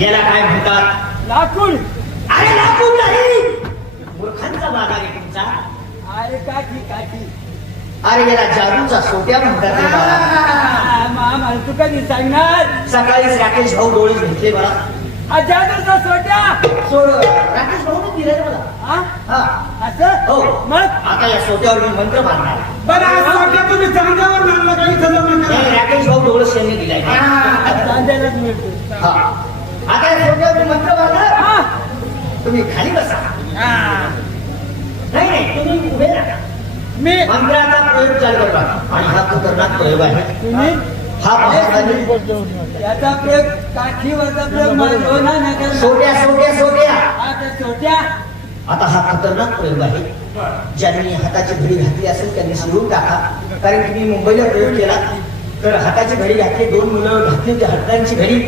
याला काय म्हणतात? लाकूड. अरे लाकूड नाही, मूर्खांचा भाग आहे तुमचा. अरे काठी. अरे याला जादूचा सोट्या म्हणतात रे बाळा. मला तू कधी सांगणार? सकाळीच राकेश भाऊ डोळे भेटले मला. जादूचा सोट्या. राकेश भाऊ दिले मला. हा असं हो. मग आता या सोट्यावर मी मंत्र मारणार. बरं सोट्या तुम्ही चांगल्यावर मानला काही हे राकेश भाऊ डोळे यांनी दिलाय. चांद्यालाच मिळतो. हा आता या सोट्यावर मी मंत्र मारणार. तुम्ही खाली बसा. नाही तुम्ही उभे राहा. मी मंत्राचा प्रयोग चालू करा आणि हा खतरनाक प्रयोग आहे. तुम्ही हा महाराजांनी याचा प्रयोग काठीवरचा प्रयोग मला होणार नाही का? सोट्या आता सोट्या. आता हा खतरनाक प्रयोग आहे. ज्यांनी हाताची घडी घातली असेल त्यांनी सोडून टाका. कारण की मी मुंबईला प्रयोग केला तर हाताची घडी घातली, 2 मुलं घातली होती हातांची घडी.